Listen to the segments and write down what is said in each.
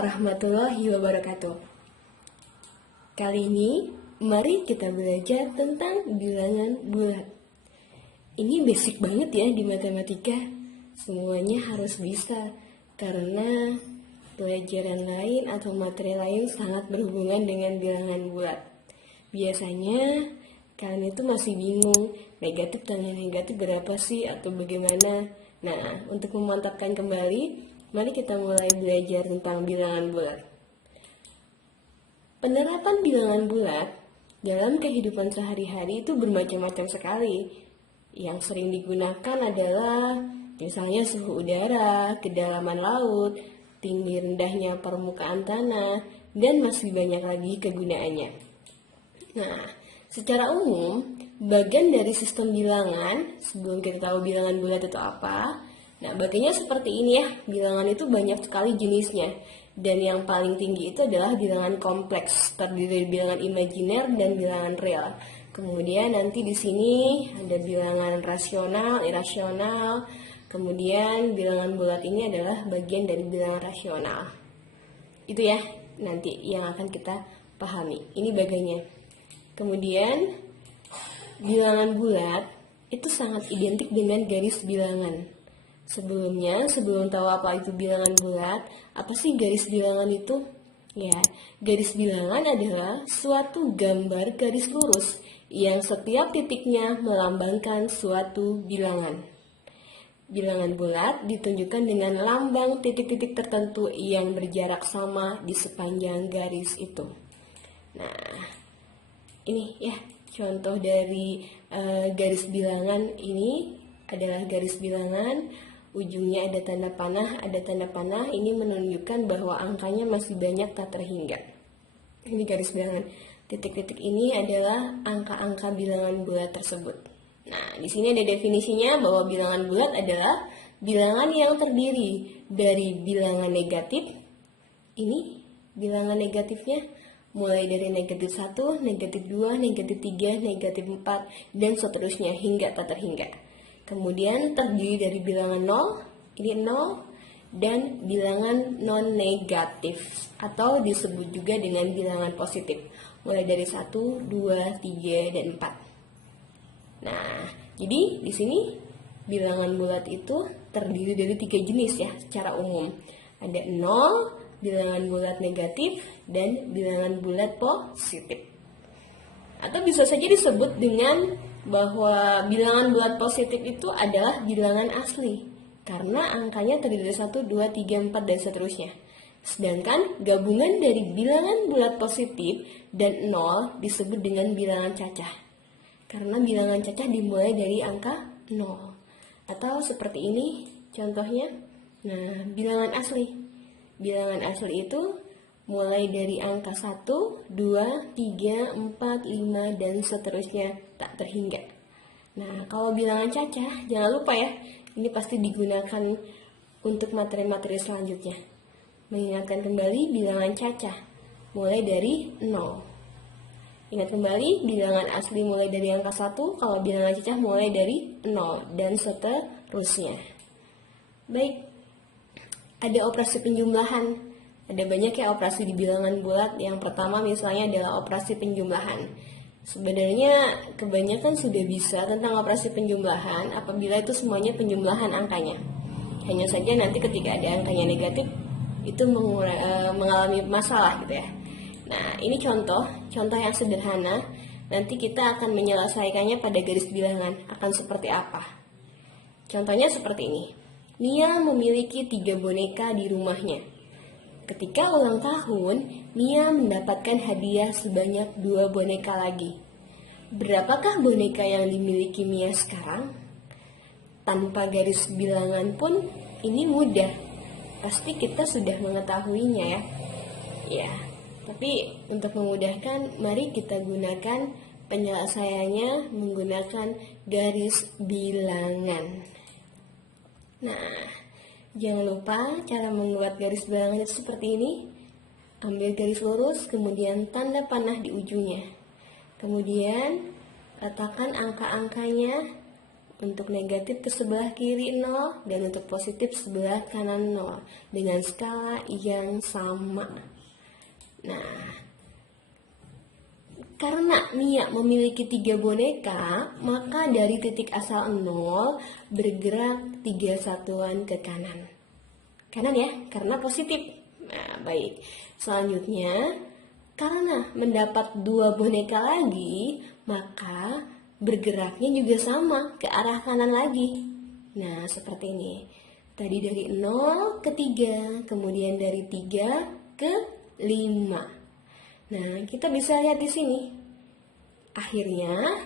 warahmatullahi wabarakatuh. Kali ini, mari kita belajar tentang bilangan bulat. Ini basic banget ya di matematika. Semuanya harus bisa, karena pelajaran lain atau materi lain sangat berhubungan dengan bilangan bulat. Biasanya, kalian itu masih bingung, negatif tanya negatif berapa sih atau bagaimana. Nah, untuk memantapkan kembali, mari kita mulai belajar tentang bilangan bulat. Penerapan bilangan bulat dalam kehidupan sehari-hari itu bermacam-macam sekali. Yang sering digunakan adalah misalnya suhu udara, kedalaman laut, tinggi rendahnya permukaan tanah, dan masih banyak lagi kegunaannya. Nah, secara umum, bagian dari sistem bilangan, sebelum kita tahu bilangan bulat itu apa, nah, bagiannya seperti ini ya. Bilangan itu banyak sekali jenisnya. Dan yang paling tinggi itu adalah bilangan kompleks, terdiri dari bilangan imajiner dan bilangan real. Kemudian nanti di sini ada bilangan rasional, irasional. Kemudian bilangan bulat ini adalah bagian dari bilangan rasional. Itu ya, nanti yang akan kita pahami. Ini bagiannya. Kemudian bilangan bulat itu sangat identik dengan garis bilangan. Sebelumnya, sebelum tahu apa itu bilangan bulat, apa sih garis bilangan itu? Ya, garis bilangan adalah suatu gambar garis lurus yang setiap titiknya melambangkan suatu bilangan. Bilangan bulat ditunjukkan dengan lambang titik-titik tertentu yang berjarak sama di sepanjang garis itu. Nah, ini ya contoh dari garis bilangan. Ini adalah garis bilangan. Ujungnya ada tanda panah, ini menunjukkan bahwa angkanya masih banyak tak terhingga. Ini garis bilangan. Titik-titik ini adalah angka-angka bilangan bulat tersebut. Nah, di sini ada definisinya bahwa bilangan bulat adalah bilangan yang terdiri dari bilangan negatif. Ini bilangan negatifnya mulai dari negatif 1, negatif 2, negatif 3, negatif 4, dan seterusnya hingga tak terhingga. Kemudian terdiri dari bilangan 0, ini 0, dan bilangan non-negatif atau disebut juga dengan bilangan positif, mulai dari 1, 2, 3, dan 4. Nah, jadi di sini bilangan bulat itu terdiri dari 3 jenis ya secara umum. Ada 0, bilangan bulat negatif, dan bilangan bulat positif. Atau bisa saja disebut dengan bahwa bilangan bulat positif itu adalah bilangan asli karena angkanya terdiri dari 1, 2, 3, 4, dan seterusnya. Sedangkan gabungan dari bilangan bulat positif dan 0 disebut dengan bilangan cacah karena bilangan cacah dimulai dari angka 0. Atau seperti ini contohnya. Nah, bilangan asli. Bilangan asli itu mulai dari angka 1, 2, 3, 4, 5, dan seterusnya tak terhingga. Nah, kalau bilangan cacah, jangan lupa ya, ini pasti digunakan untuk materi-materi selanjutnya. Mengingatkan kembali bilangan cacah, mulai dari 0. Ingat kembali, bilangan asli mulai dari angka 1, kalau bilangan cacah mulai dari 0, dan seterusnya. Baik, ada operasi penjumlahan. Ada banyak ya operasi di bilangan bulat. Yang pertama misalnya adalah operasi penjumlahan. Sebenarnya kebanyakan sudah bisa tentang operasi penjumlahan apabila itu semuanya penjumlahan angkanya. Hanya saja nanti ketika ada angkanya negatif itu mengalami masalah gitu ya. Nah, ini contoh yang sederhana. Nanti kita akan menyelesaikannya pada garis bilangan. Akan seperti apa? Contohnya seperti ini. Nia memiliki 3 boneka di rumahnya. Ketika ulang tahun, Mia mendapatkan hadiah sebanyak 2 boneka lagi. Berapakah boneka yang dimiliki Mia sekarang? Tanpa garis bilangan pun ini mudah. Pasti kita sudah mengetahuinya ya. Ya, tapi untuk memudahkan, mari kita gunakan penyelesaiannya menggunakan garis bilangan. Nah, jangan lupa cara membuat garis bilangan itu seperti ini. Ambil garis lurus, kemudian tanda panah di ujungnya. Kemudian letakkan angka-angkanya Untuk negatif ke sebelah kiri 0 dan untuk positif sebelah kanan 0 dengan skala yang sama. Nah, karena Nia memiliki 3 boneka, maka dari titik asal 0 bergerak 3 satuan ke kanan. Kanan ya, karena positif. Nah, baik. Selanjutnya, karena mendapat 2 boneka lagi, maka bergeraknya juga sama ke arah kanan lagi. Nah, seperti ini. Tadi dari 0 ke 3, kemudian dari 3 ke 5. Nah, kita bisa lihat di sini. Akhirnya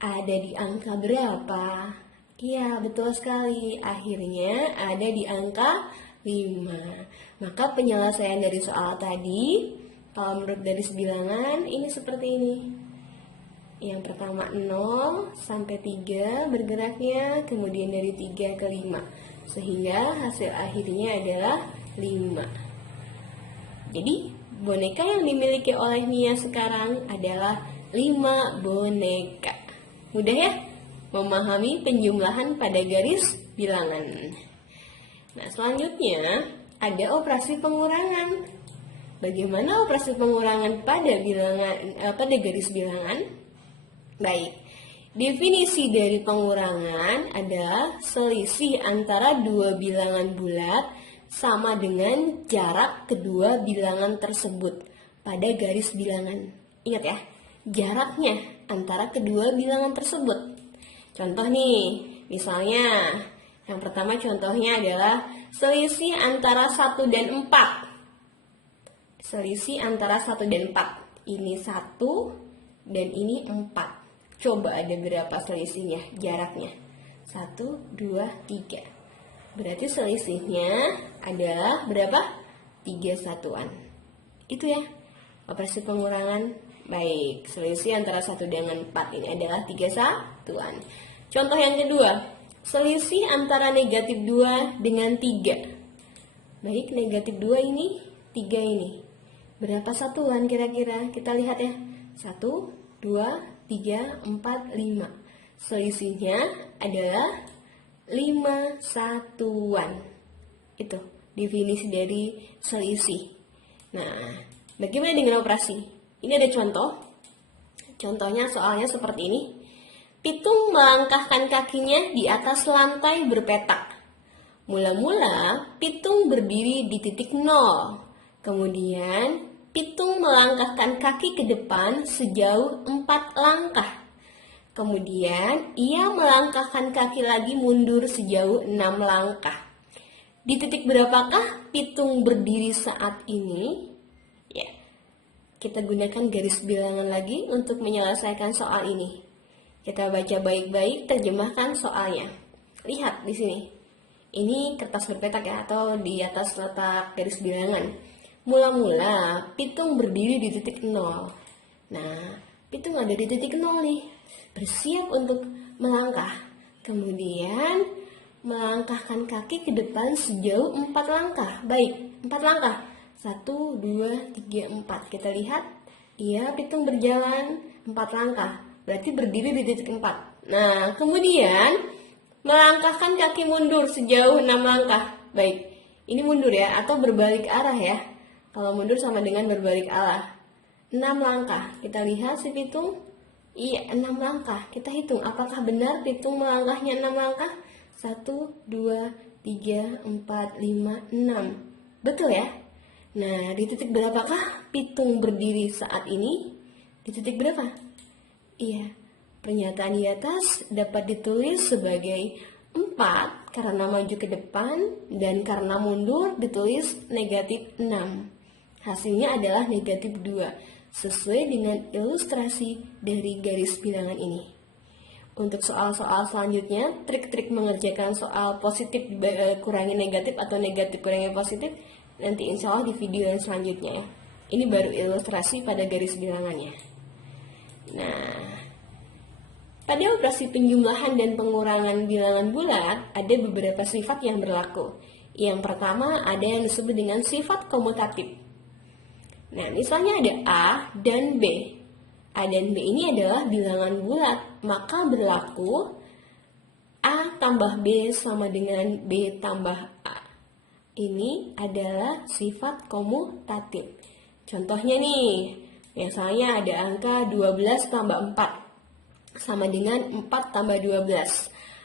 ada di angka berapa? Iya, betul sekali. Akhirnya ada di angka 5. Maka penyelesaian dari soal tadi, kalau menurut garis bilangan, ini seperti ini. Yang pertama 0 sampai 3 bergeraknya, kemudian dari 3 ke 5. Sehingga hasil akhirnya adalah 5. Jadi boneka yang dimiliki oleh Nia sekarang adalah 5 boneka. Mudah ya memahami penjumlahan pada garis bilangan. Nah, selanjutnya ada operasi pengurangan. Bagaimana operasi pengurangan pada garis bilangan? Baik, definisi dari pengurangan adalah selisih antara 2 bilangan bulat sama dengan jarak kedua bilangan tersebut pada garis bilangan. Ingat ya, jaraknya antara kedua bilangan tersebut. Contoh nih, misalnya yang pertama contohnya adalah selisih antara 1 dan 4. Selisih antara 1 dan 4. Ini 1 dan ini 4. Coba ada berapa selisihnya, jaraknya? 1, 2, 3. Berarti selisihnya adalah berapa? 3 satuan. Itu ya, operasi pengurangan. Baik, selisih antara 1 dengan 4 ini adalah 3 satuan. Contoh yang kedua, selisih antara negatif 2 dengan 3. Baik, negatif 2 ini, 3 ini. Berapa satuan kira-kira? Kita lihat ya. 1, 2, 3, 4, 5. Selisihnya adalah 5 satuan. Itu definisi dari selisih. Nah, bagaimana dengan operasi? Ini ada contoh. Contohnya soalnya seperti ini. Pitung melangkahkan kakinya di atas lantai berpetak. Mula-mula Pitung berdiri di titik 0. Kemudian Pitung melangkahkan kaki ke depan sejauh 4 langkah. Kemudian ia melangkahkan kaki lagi mundur sejauh 6 langkah. Di titik berapakah Pitung berdiri saat ini? Ya, kita gunakan garis bilangan lagi untuk menyelesaikan soal ini. Kita baca baik-baik, terjemahkan soalnya. Lihat di sini. Ini kertas berpetak ya, atau di atas letak garis bilangan. Mula-mula Pitung berdiri di titik 0. Nah, Pitung ada di titik 0 nih. Bersiap untuk melangkah. Kemudian melangkahkan kaki ke depan sejauh 4 langkah. Baik, 4 langkah. 1, 2, 3, 4. Kita lihat, iya Pitung berjalan 4 langkah. Berarti berdiri di titik 4. Nah, kemudian melangkahkan kaki mundur sejauh 6 langkah. Baik, ini mundur ya, atau berbalik arah ya. Kalau mundur sama dengan berbalik arah. 6 langkah. Kita lihat si Pitung. Iya, 6 langkah. Kita hitung apakah benar Pitung melangkahnya 6 langkah? 1, 2, 3, 4, 5, 6. Betul ya? Nah, di titik berapakah Pitung berdiri saat ini? Di titik berapa? Iya, pernyataan di atas dapat ditulis sebagai 4 karena maju ke depan dan karena mundur ditulis negatif 6. Hasilnya adalah negatif 2, sesuai dengan ilustrasi dari garis bilangan ini. Untuk soal-soal selanjutnya, trik-trik mengerjakan soal positif kurangi negatif atau negatif kurangi positif, nanti insya Allah di video yang selanjutnya ya. Ini baru ilustrasi pada garis bilangannya. Nah, pada operasi penjumlahan dan pengurangan bilangan bulat, ada beberapa sifat yang berlaku. Yang pertama ada yang disebut dengan sifat komutatif. Nah, misalnya ada A dan B. A dan B ini adalah bilangan bulat, maka berlaku tambah B sama dengan B tambah A. Ini adalah sifat komutatif. Contohnya nih, misalnya ada angka 12 tambah 4 sama dengan 4 tambah 12.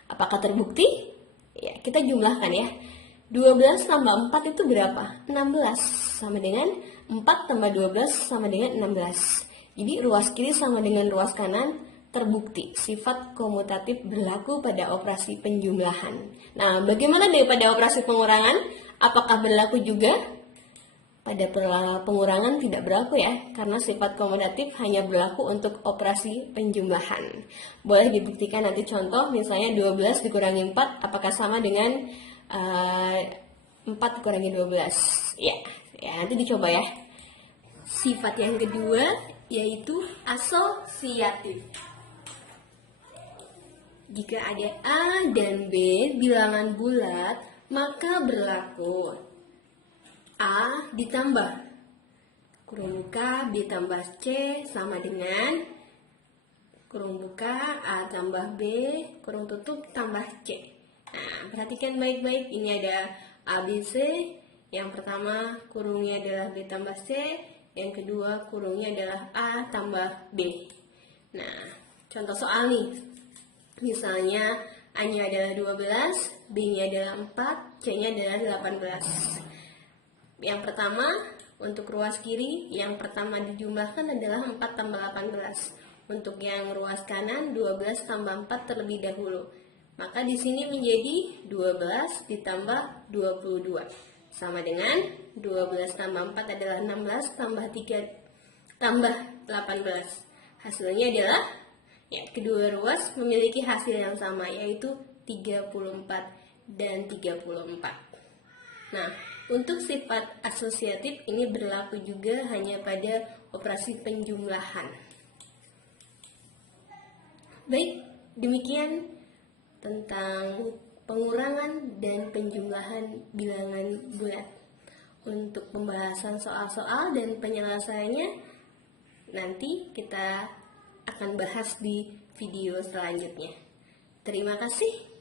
Apakah terbukti? Ya, kita jumlahkan ya. 12 tambah 4 itu berapa? 16. Sama dengan 4 tambah 12 sama dengan 16. Jadi ruas kiri sama dengan ruas kanan terbukti. Sifat komutatif berlaku pada operasi penjumlahan. Nah, bagaimana pada operasi pengurangan? Apakah berlaku juga? Pada pengurangan tidak berlaku ya, karena sifat komutatif hanya berlaku untuk operasi penjumlahan. Boleh dibuktikan nanti contoh, misalnya 12 dikurangi 4, apakah sama dengan 4 dikurangi 12? Ya, nanti dicoba ya. Sifat yang kedua yaitu asosiatif. Jika ada A dan B bilangan bulat, maka berlaku A ditambah kurung buka B tambah C sama dengan kurung buka A tambah B kurung tutup tambah C. Nah, perhatikan baik-baik, ini ada A, B, C. Yang pertama kurungnya adalah B tambah C, yang kedua kurungnya adalah A tambah B. Nah, contoh soal nih. Misalnya A-nya adalah 12, B-nya adalah 4, C-nya adalah 18. Yang pertama, untuk ruas kiri, yang pertama dijumlahkan adalah 4 tambah 18. Untuk yang ruas kanan, 12 tambah 4 terlebih dahulu. Maka di sini menjadi 12 ditambah 22. Sama dengan 12 tambah 4 adalah 16 tambah 3 tambah 18. Hasilnya adalah, ya, kedua ruas memiliki hasil yang sama, yaitu 34 dan 34. Nah, untuk sifat asosiatif ini berlaku juga hanya pada operasi penjumlahan. Baik, demikian tentang pengurangan dan penjumlahan bilangan bulat. Untuk pembahasan soal-soal dan penyelesaiannya nanti kita akan bahas di video selanjutnya. Terima kasih.